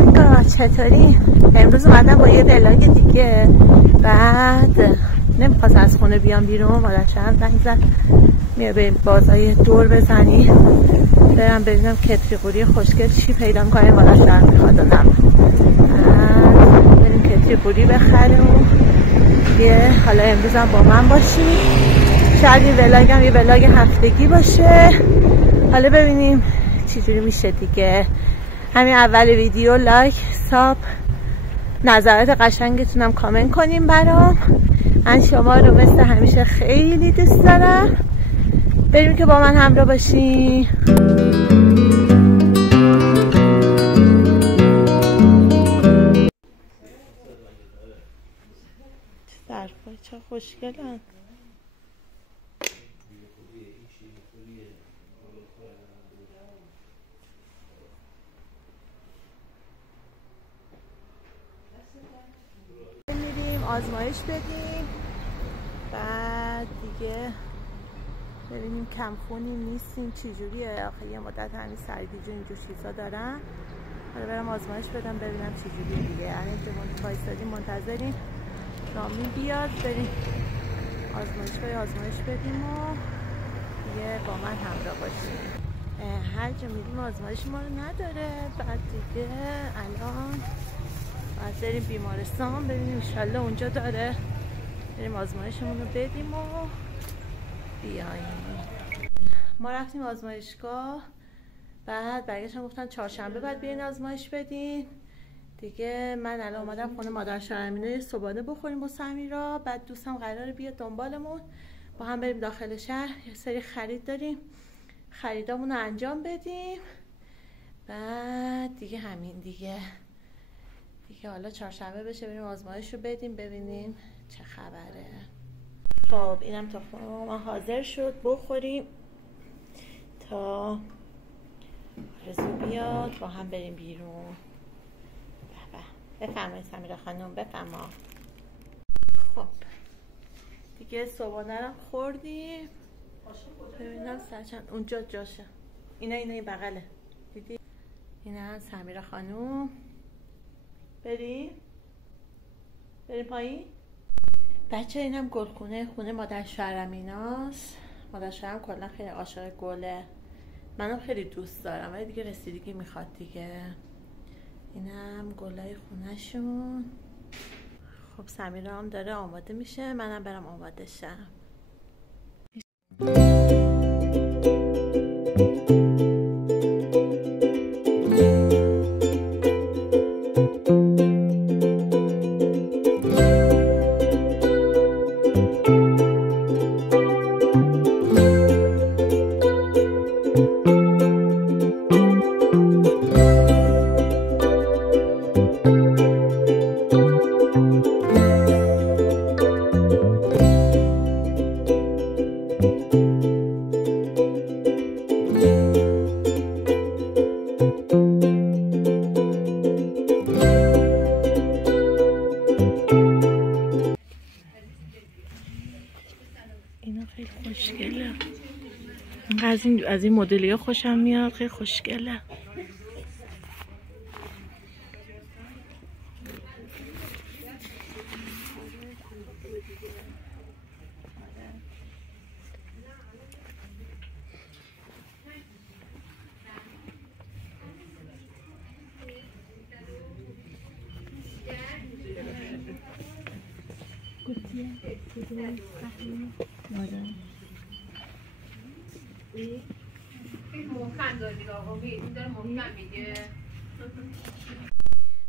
قشنگا چطوری؟ امروز اومدم با یه ولاگ دیگه. بعد نمیخواست از خونه بیام بیرون، مادرشم زنگ زد میای بریم بازای دور بزنی، برم ببینم کتری قوری خوشگل چی پیدا میکنه. مادرشم میخواد دادم بریم کتری قوری بخره و یه حالا امروز هم با من باشی. شاید این ولاگ هم یه ولاگ هفتگی باشه، حالا ببینیم چجوری میشه دیگه. همین اول ویدیو لایک، ساب، نظرات قشنگتونم کامنت کنیم برام. من شما رو مثل همیشه خیلی دوست دارم. بریم که با من همراه باشین. ظرفای چه خوشگلن. میریم آزمایش بدیم، بعد دیگه ببینیم کمخونیم نیستیم چجوریه. آخه یه مدت همین سرگیجه اینجور چیزا دارم. حالا برم آزمایش بدم ببینم چجوریه دیگه. یعنی که وایسادیم منتظریم رامین بیاد بریم آزمایش بدیم و دیگه با من همراه باشیم. هر جا میریم آزمایش ما رو نداره. بعد دیگه الان باید بریم بیمارستان ببینیم انشالله اونجا داره، بریم آزمایشمون رو بدیم و بیاییم. ما رفتیم آزمایشگاه، بعد برگشتن گفتن چهارشنبه بعد بیاین آزمایش بدین دیگه. من الان اومدم خونه مادر شهرمینه صبحانه بخوریم با سمیرا. بعد دوستم قراره بیاد دنبالمون با هم بریم داخل شهر، یه سری خرید داریم، خریدامون رو انجام بدیم. بعد دیگه همین دیگه حالا چهارشنبه بشه بریم آزمایش رو بدیم ببینیم چه خبره. خب اینم تا ما حاضر شد بخوریم تا رزو بیاد با هم بریم بیرون. بفرمایید سمیرا خانم بفرما. خب دیگه صبحانه رو خوردیم. ببینم سرچند اونجا جاشه. اینا این بغله دیدی؟ اینا سمیرا خانم. بریم پایین. بچه اینم گلخونه، خونه مادر شهرمیناست. مادر شهرم کلا خیلی عاشق گله، منم خیلی دوست دارم ولی دیگه رسیدگی میخواد دیگه. اینم گلای خونه شون. خب سمیرا هم داره آماده میشه، منم برم آماده شم. اینا خیلی خوشگله. از این مدلی ها خوشم میاد، خیلی خوشگله.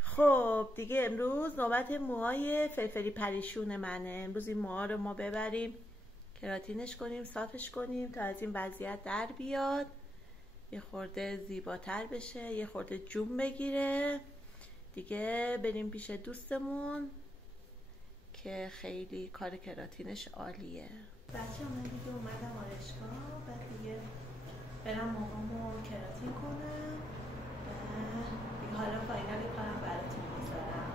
خب دیگه امروز نوبت موهای فلفلی پریشون منه. امروز این موها رو ما ببریم کراتینش کنیم، صافش کنیم تا از این وضعیت در بیاد، یه خورده زیباتر بشه، یه خورده جون بگیره دیگه. بریم پیش دوستمون که خیلی کار کراتینش عالیه. بچه من دیگه اومدم آرایشگاه، بعد دیگه برم موهامو کراتین کنم و دیگه حالا فاینال کارم براتون میذارم.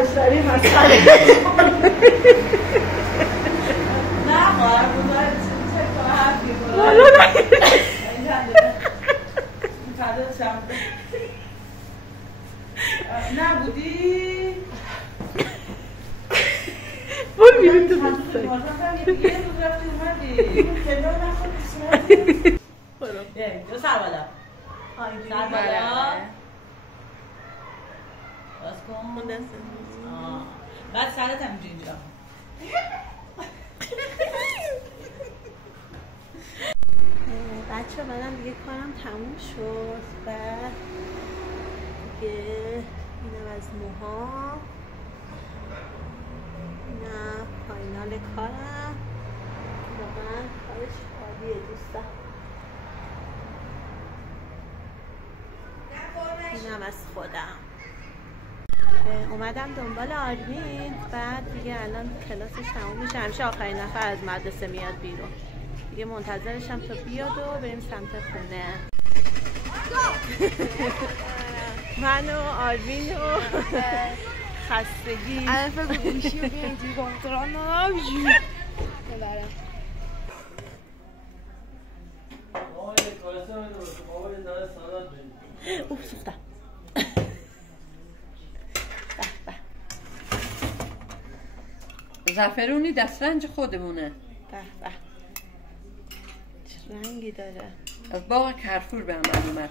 مشتری مسئله نه خواهر بودن چه کار حرفی کنم نبودی؟ برو بیرون تو بسته یه روز رفتی اومدی خیلی نخواد برو جو سر بالا سر بالا باز کن بعد سرت هم اینجا بچه منم دیگه کارم تموم شد و دیگه اینم از موها اینم فاینال کارم واقعا کارش عالیه دوستان اینم از خودم اومدم دنبال آرمین بعد دیگه الان کلاسش تموم میشه همیشه آخرین نفر از مدرسه میاد بیرون دیگه منتظرشم تا بیاد و بریم سمت خونه من و آرمین و خستگی الان گوشی رو بیاین توی کنتران ببرم اوه سوختم زعفرونی دسترنج خودمونه به به چه رنگی داره از باغ کرفور به عمل اومد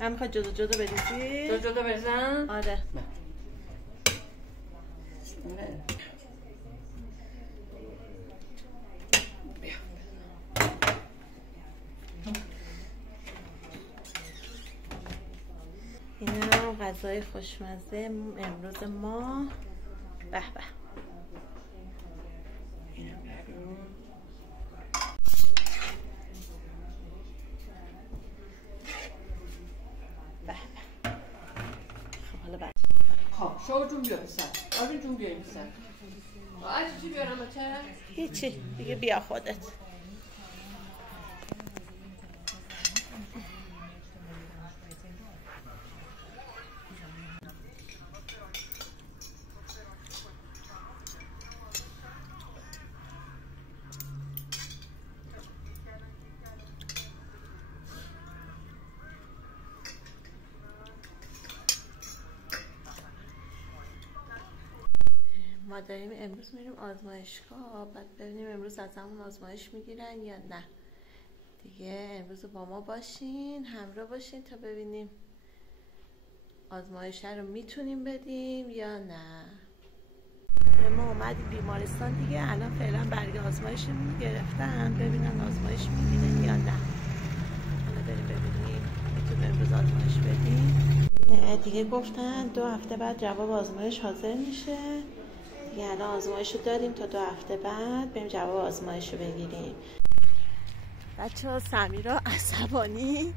هم میخواد جدا جدا بریزی؟ جدا جدا بریزم؟ آره اینا غذای خوشمزه امروز ما به به خب شو جون بیا پسر آرمین جون بیا این پسر چی بیارم بچه؟ هیچی دیگه بیا خودت ما داریم امروز میریم آزمایشگاه بعد ببینیم امروز از همون آزمایش میگیرن یا نه دیگه امروز با ما باشین همراه باشین تا ببینیم آزمایش رو میتونیم بدیم یا نه ما اومدیم بیمارستان دیگه الان فعلا برگ آزمایشمون گرفتن ببینن آزمایش میگیرن یا نه حالا بریم ببینیم میتونیم امروز آزمایش بدیم دیگه گفتن 2 هفته بعد جواب آزمایش حاضر میشه دیگه الان آزمایش رو داریم تا 2 هفته بعد بریم جواب آزمایش رو بگیریم بچه ها سمیرا عصبانی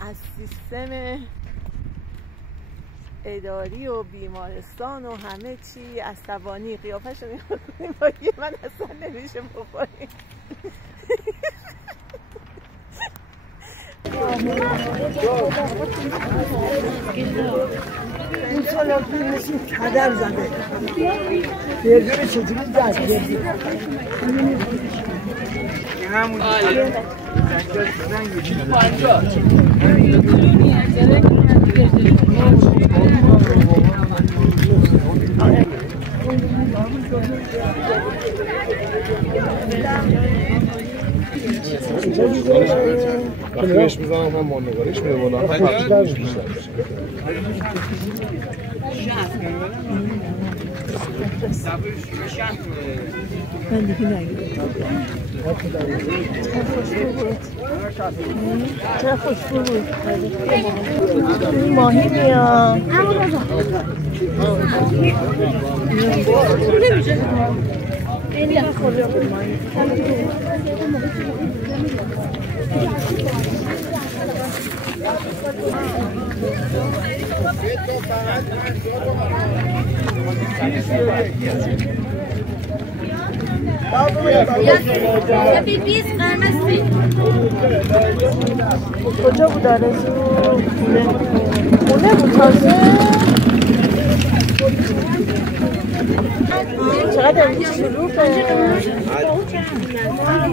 از سیستم اداری و بیمارستان و همه چی عصبانی قیافش رو نگاه کنیم باید من اصلا نمیشه بخوریم این سال مثل کدر زده برگره چطوری زد این همون وقتی بهش میزنم هم ماندگاریش میره بالا هم پخشش بیشتر میشه من دیگه نگیرم چه خوشبو بود. ماهی میاد. کجا بود آرزو؟ خونه بود تازه؟ چقدر امروز شلوغه.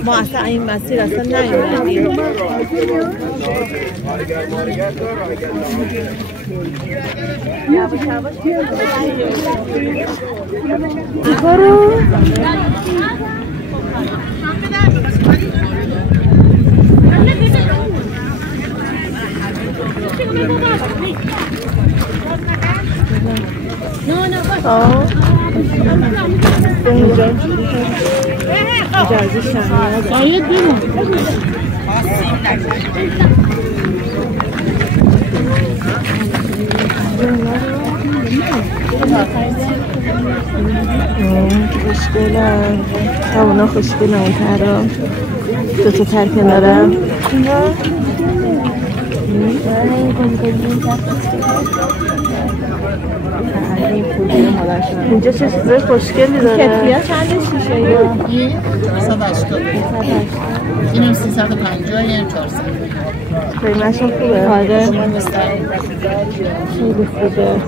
ما اصلا این مسیر اصلا نیومدیم. برو اجازه شما باید بیرون خوشگلن همونا خوشگلن اون ترا دوتا تر کنارم اینجا چه چیزای خوشگلی داره. کتریا چند شیشه یا؟ این 280 اینم 350 اینم 400 قیمتشون خوبه؟ آره خیلی خوبه.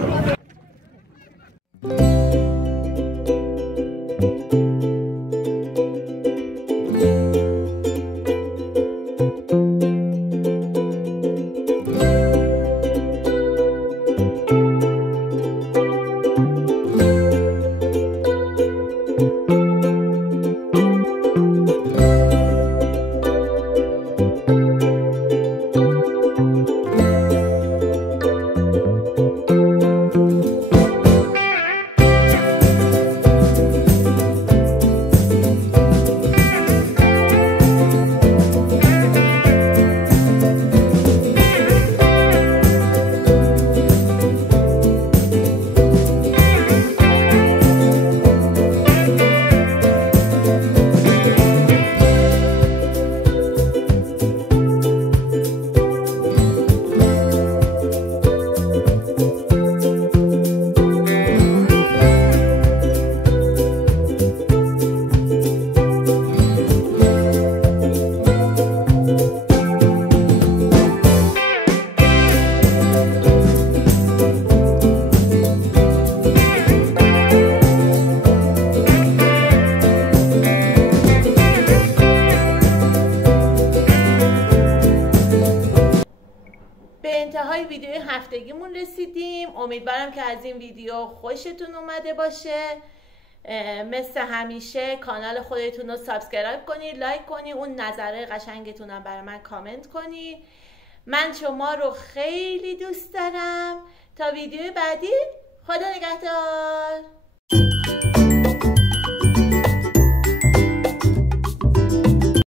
ویدیو هفتگیمون رسیدیم. امیدوارم که از این ویدیو خوشتون اومده باشه. مثل همیشه کانال خودتون رو سابسکرایب کنید، لایک کنید، اون نظره قشنگتون هم برای من کامنت کنید. من شما رو خیلی دوست دارم. تا ویدیو بعدی، خدا نگهدار.